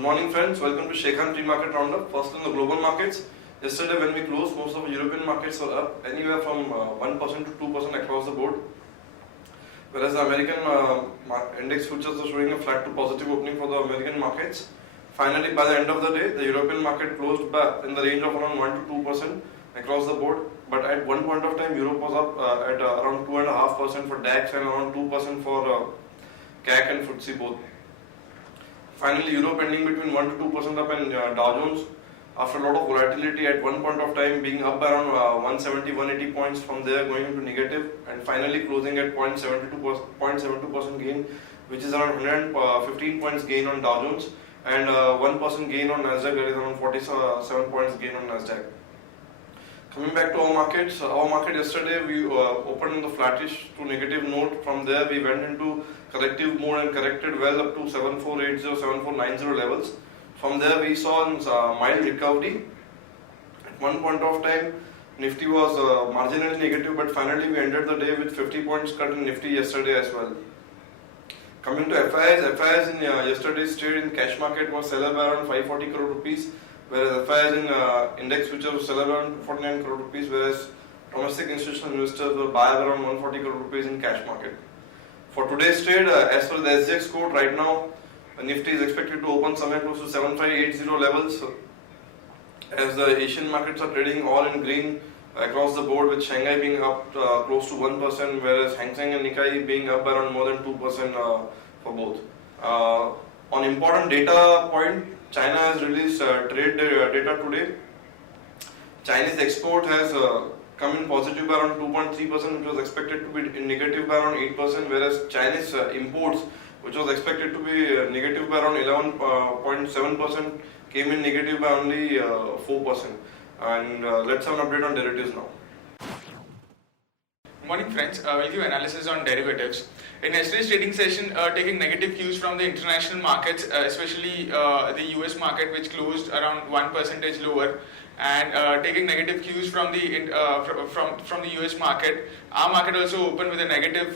Good morning friends, welcome to Sharekhan pre-market roundup. First on the global markets. Yesterday when we closed, most of the European markets were up anywhere from 1% to 2% across the board. Whereas the American index futures are showing a flat to positive opening for the American markets. Finally, by the end of the day, the European market closed back in the range of around 1 to 2% across the board. But at one point of time, Europe was up at around 2.5% for DAX and around 2% for CAC and FTSE both. Finally, Europe ending between 1 to 2% up and Dow Jones after a lot of volatility at one point of time being up around 170, 180 points, from there going into negative and finally closing at 0.72% gain, which is around 115 points gain on Dow Jones and 1% gain on Nasdaq, that is around 47 points gain on Nasdaq. Coming back to our markets, our market yesterday we opened on the flattish to negative note. From there we went into corrective mode and corrected well up to 7480, 7490 levels. From there we saw a mild recovery. At one point of time Nifty was marginally negative, but finally we ended the day with 50 points cut in Nifty yesterday as well. Coming to FIIs in yesterday's trade in cash market was sell by around 540 crore rupees, whereas FIIs in index futures was sell around 249 crore rupees, whereas domestic institutional investors were buy around 140 crore rupees in cash market. For today's trade, as per the SGX code, right now Nifty is expected to open somewhere close to 7580 levels, as the Asian markets are trading all in green across the board, with Shanghai being up close to 1%, whereas Hang Seng and Nikkei being up around more than 2% for both. On important data point, China has released trade data today. Chinese export has come in positive by around 2.3%, which was expected to be in negative by around 8%, whereas Chinese imports, which was expected to be negative by around 11.7%, came in negative by only 4%. And let's have an update on derivatives now. Good morning friends, we'll give analysis on derivatives. In yesterday's trading session, taking negative cues from the international markets, especially the US market, which closed around 1% lower, and taking negative cues from the US market, our market also opened with a negative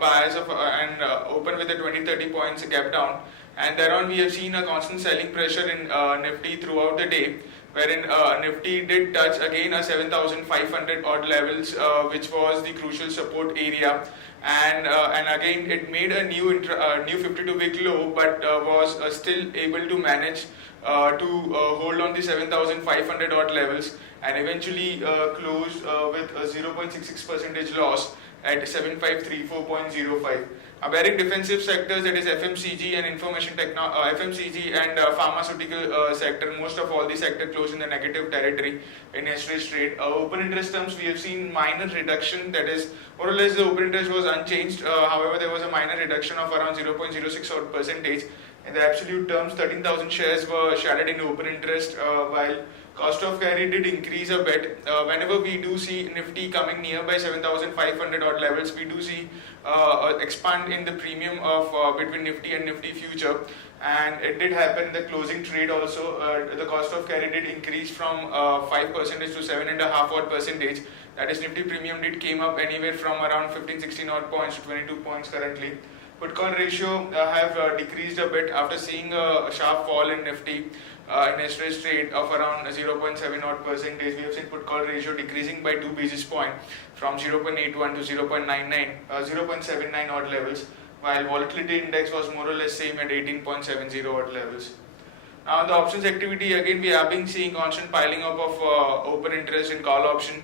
bias and opened with a 20-30 points gap down, and thereon we have seen a constant selling pressure in Nifty throughout the day, wherein Nifty did touch again a 7,500 odd levels, which was the crucial support area, and again it made a new 52-week low, but was still able to manage to hold on the 7,500 odd levels, and eventually closed with a 0.66% loss at 7534.05. Bearing defensive sectors, that is FMCG and information FMCG and pharmaceutical sector, most of all the sector closed in the negative territory in yesterday's trade. Open interest terms, we have seen minor reduction, that is more or less the open interest was unchanged. However, there was a minor reduction of around 0.06%. In the absolute terms, 13,000 shares were shaded in open interest, while cost of carry did increase a bit. Whenever we do see Nifty coming nearby 7,500 odd levels, we do see expand in the premium of between Nifty and Nifty future, and it did happen in the closing trade also. The cost of carry did increase from 5% to 7.5 odd percentage. That is, Nifty premium did came up anywhere from around 15-16 odd points to 22 points currently. Put call ratio have decreased a bit after seeing a sharp fall in Nifty in yesterday's trade of around 0.7 odd percentage. We have seen put call ratio decreasing by 2 basis points from 0.81 to 0.79 odd levels, while volatility index was more or less same at 18.70 odd levels. Now the options activity, again we have been seeing constant piling up of open interest in call option,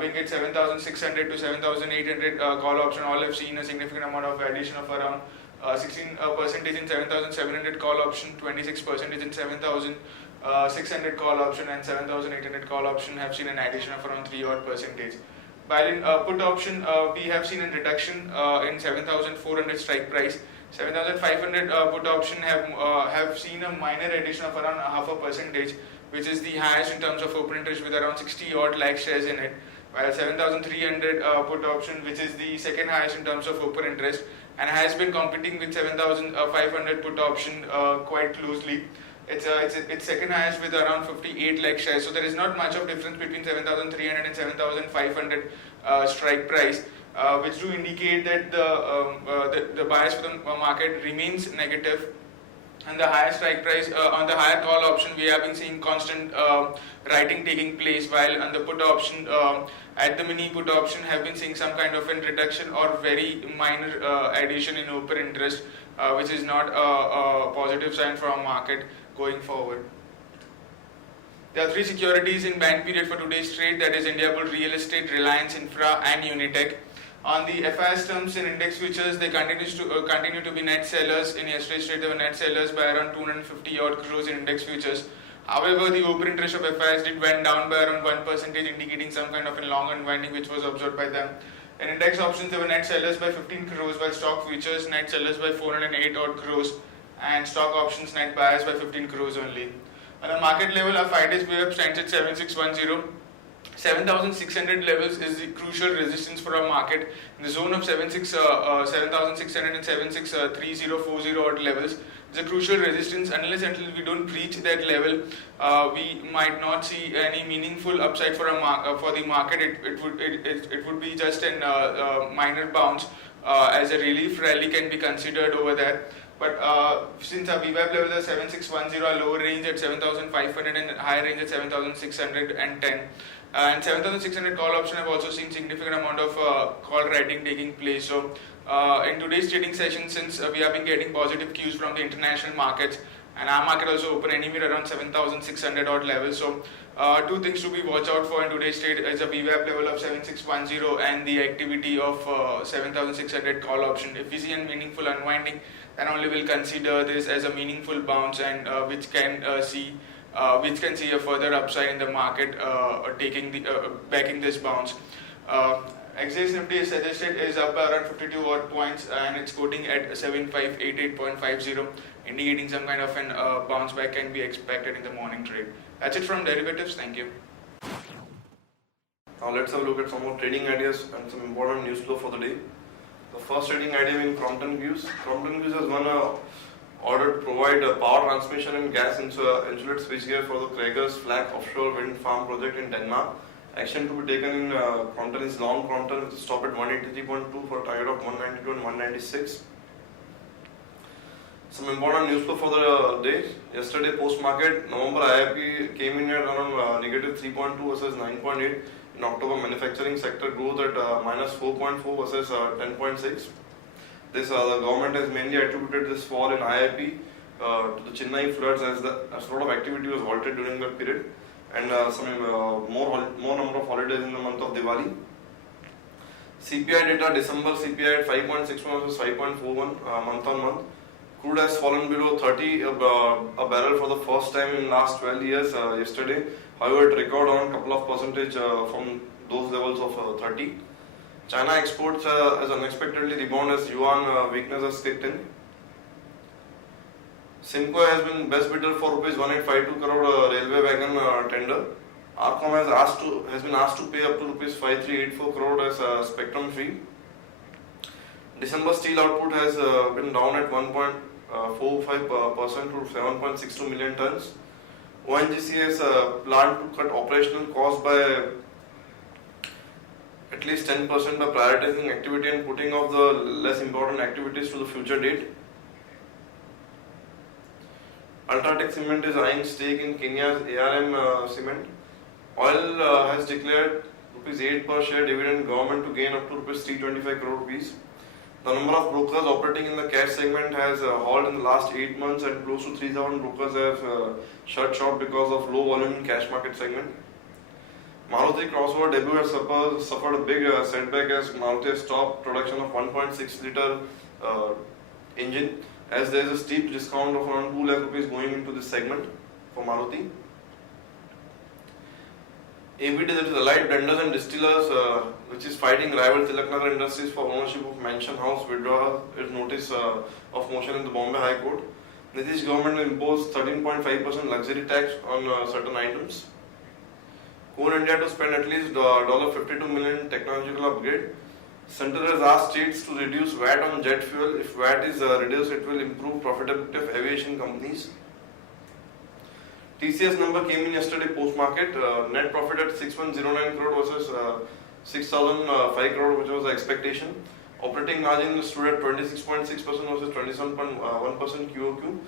being at 7,600 to 7,800 call option. All have seen a significant amount of addition of around 16% in 7,700 call option, 26% in 7,600 call option, and 7,800 call option have seen an addition of around 3 odd percentage. While in put option, we have seen a reduction in 7,400 strike price. 7,500 put option have seen a minor addition of around 0.5%, which is the highest in terms of open interest with around 60 odd lakh shares in it. While 7,300 put option, which is the second highest in terms of open interest, and has been competing with 7,500 put option quite closely. It's second highest with around 58 lakh shares. So there is not much of difference between 7,300 and 7,500 strike price, which do indicate that the bias for the market remains negative. and the higher strike price on the higher call option, we have been seeing constant writing taking place, while on the put option, at the mini put option, have been seeing some kind of a reduction or very minor addition in open interest, which is not a positive sign for our market going forward. There are three securities in bank period for today's trade, that is Indiabulls Real Estate, Reliance Infra and Unitech. On the FIS terms in index futures, they continue to be net sellers. In yesterday's trade, they were net sellers by around 250 odd crores in index futures. However, the open interest of FIS did went down by around 1%, indicating some kind of a long unwinding which was observed by them. In index options, they were net sellers by 15 crores, while stock futures net sellers by 408 odd crores, and stock options net buyers by 15 crores only. On the market level, our 5 days VWAP stands at 7610. 7,600 levels is the crucial resistance for our market. In the zone of 7,600 and 763040 odd levels is a crucial resistance. Unless until we don't breach that level, we might not see any meaningful upside for the market. It would be just a minor bounce, as a relief rally can be considered over there. But since our VWAP levels are 7610, our lower range at 7500 and higher range at 7610. And 7600 call option have also seen significant amount of call writing taking place. So in today's trading session, since we have been getting positive cues from the international markets, and our market also open anywhere around 7600 odd levels. So two things to be watch out for in today's trade is a VWAP level of 7610 and the activity of 7600 call option. If we see a meaningful unwinding, then only we'll consider this as a meaningful bounce, and which can see a further upside in the market, backing this bounce. XJS Nifty is suggested is up by around 52 odd points, and it's quoting at 7588.50, indicating some kind of an bounce back can be expected in the morning trade. That's it from derivatives. Thank you. Now let's have a look at some more trading ideas and some important news flow for the day. The first trading idea in Crompton Views. Crompton Views has won a order to provide power transmission and gas insulated switchgear for the Kragers Flag offshore wind farm project in Denmark. Action to be taken in Crompton is long Crompton with a stop at 183.2 for a target of 192 and 196. Some important news flow for the day. Yesterday post market, November IIP came in at around negative 3.2 versus 9.8. In October, manufacturing sector growth at minus 4.4 versus 10.6. This the government has mainly attributed this fall in IIP to the Chennai floods, as a lot of activity was halted during that period, and some more number of holidays in the month of Diwali. CPI data, December CPI at 5.61 versus 5.41 month on month. Crude has fallen below 30 a barrel for the first time in last 12 years yesterday. However, it recorded on a couple of percentage from those levels of 30. China exports has unexpectedly rebounded as yuan weakness has kicked in. Simco has been best bidder for rupees 1852 crore railway wagon tender. Arcom has been asked to pay up to rupees 5384 crore as spectrum fee. December steel output has been down at 1.45% to 7.62 million tons. ONGC has planned to cut operational costs by at least 10% by prioritizing activity and putting off the less important activities to the future date. Ultratech Cement is eyeing stake in Kenya's ARM Cement. Oil has declared rupees 8 per share dividend, government to gain up to rupees 325 crore rupees. The number of brokers operating in the cash segment has halted in the last 8 months, and close to 3,000 brokers have shut shop because of low volume in cash market segment. Maruti crossover debut has suffered a big setback as Maruti has stopped production of 1.6 liter engine, as there is a steep discount of around 2 lakh rupees going into this segment for Maruti. ABD, that is Allied Blenders and Distillers, which is fighting rival Tilaknagar Industries for ownership of Mansion House, withdraw its notice of motion in the Bombay High Court. Nitish government imposed 13.5% luxury tax on certain items. Coal India to spend at least $52 million in technological upgrade. Center has asked states to reduce VAT on jet fuel. If VAT is reduced, it will improve profitability of aviation companies. TCS number came in yesterday post market. Net profit at 6109 crore versus 6005 crore, which was the expectation. Operating margin stood at 26.6% versus 27.1% QOQ.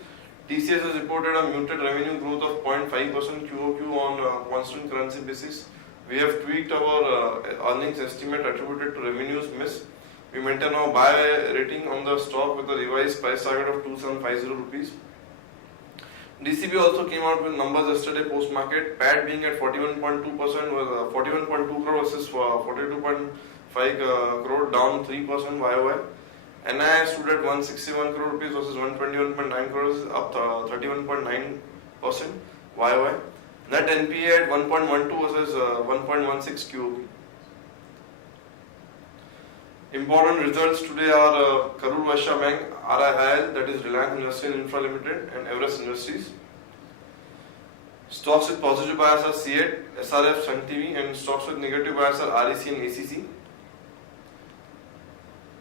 TCS has reported a muted revenue growth of 0.5% QOQ on constant currency basis. We have tweaked our earnings estimate attributed to revenues miss. We maintain our buy rating on the stock with a revised price target of 2750 rupees. DCB also came out with numbers yesterday post-market. PAT being at 41.2% was 41.2 crore versus 42.5 crore, down 3% YOY. NII stood at 161 crore rupees versus 121.9 crores, up 31.9% YOY. Net NPA at 1.12 versus 1.16 QOQ. Important results today are Karur Vysya Bank, RIIL, that is Reliance Industrial Infra Limited, and Everest Industries. Stocks with positive bias are C8, SRF, Sun TV, and stocks with negative bias are REC and ACC.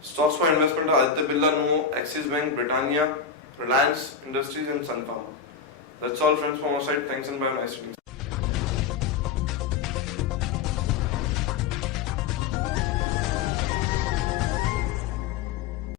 Stocks for investment are Aditya Birla Nuvo, Axis Bank, Britannia, Reliance Industries, and Sun Pharma. That's all, friends, from our side. Thanks and bye. Nice meeting you.